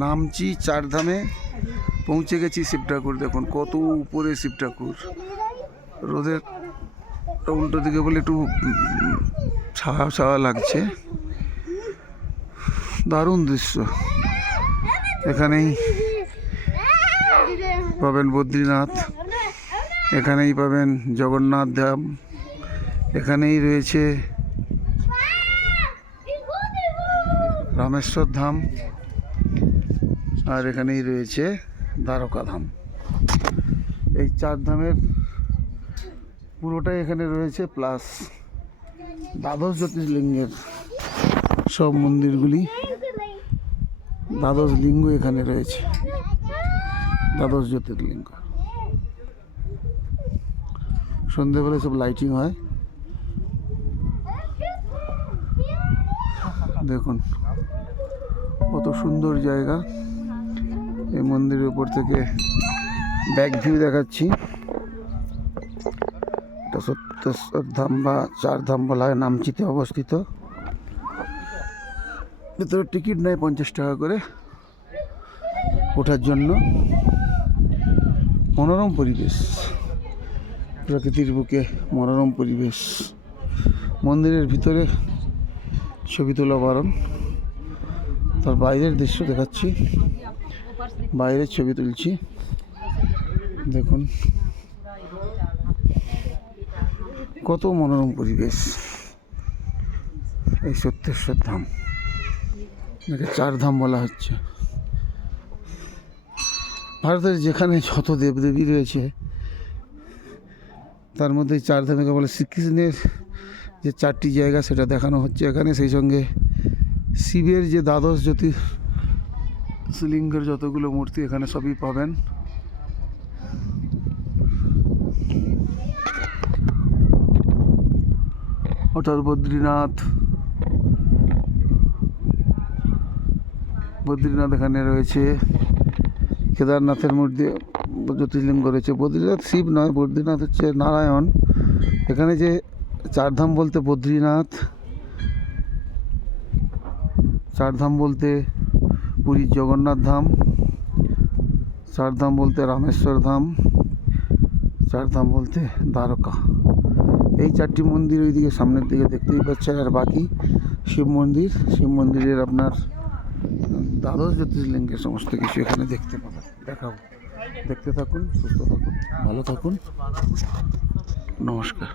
নামছি চারধামে, পৌঁছে গেছি। শিব ঠাকুর দেখুন কত উপরে শিব ঠাকুর। রোদের উল্টো দিকে বলে একটু ছাওয়া ছাওয়া লাগছে। দারুণ দৃশ্য। এখানেই পাবেন বদ্রীনাথ, এখানেই পাবেন জগন্নাথ ধাম, এখানেই রয়েছে রামেশ্বর ধাম, আর এখানেই রয়েছে দ্বারকা ধাম। এই চার ধামের পুরোটাই এখানে রয়েছে, প্লাস দ্বাদশ জ্যোতির্লিঙ্গের সব মন্দিরগুলি, দ্বাদশ লিঙ্গ এখানে রয়েছে, দ্বাদশ জ্যোতির্লিঙ্গ। সন্ধ্যেবেলায় সব লাইটিং হয়। দেখুন কত সুন্দর জায়গা। এই মন্দিরের উপর থেকে ব্যাক ভিউ দেখাচ্ছি। এটা সত্যেশ্বর ধাম বা চার ধাম বলা হয়, নামচিতে অবস্থিত। ভিতরে টিকিট নেয় 50 টাকা করে ওঠার জন্য। মনোরম পরিবেশ, প্রকৃতির বুকে মনোরম পরিবেশ। মন্দিরের ভিতরে ছবি তোলা বারণ, তার বাইরের দৃশ্য দেখাচ্ছি। বাইরের ছবি তুলছি, দেখুন কত মনোরম পরিবেশ। এই সত্যেশ্বর ধাম, এটাকে চার ধাম বলা হচ্ছে। ভারতের যেখানে যত দেবদেবী রয়েছে তার মধ্যে চার ধামকে বলে শ্রীকৃষ্ণের যে 4টি জায়গা সেটা দেখানো হচ্ছে এখানে। সেই সঙ্গে শিবের যে দ্বাদশ জ্যোতির্লিঙ্গের যতগুলো মূর্তি এখানে সবই পাবেন। অর্থাৎ বদ্রীনাথ এখানে রয়েছে, কেদারনাথের মূর্তি জ্যোতির্লিঙ্গ রয়েছে। বদ্রীনাথ শিব নয়, বদ্রীনাথ হচ্ছে নারায়ণ। এখানে যে চারধাম বলতে বদ্রীনাথ, চারধাম বলতে পুরীর জগন্নাথ ধাম, চারধাম বলতে রামেশ্বর ধাম, চারধাম বলতে দ্বারকা। এই 4টি মন্দির ওইদিকে সামনের দিকে দেখতেই পাচ্ছেন। আর বাকি শিব মন্দিরের আপনার দ্বাদশ জ্যোতির্লিঙ্গের সমস্ত কিছু এখানে দেখতে পাবেন, দেখাবো। দেখতে থাকুন, সুস্থ থাকুন, ভালো থাকুন। নমস্কার।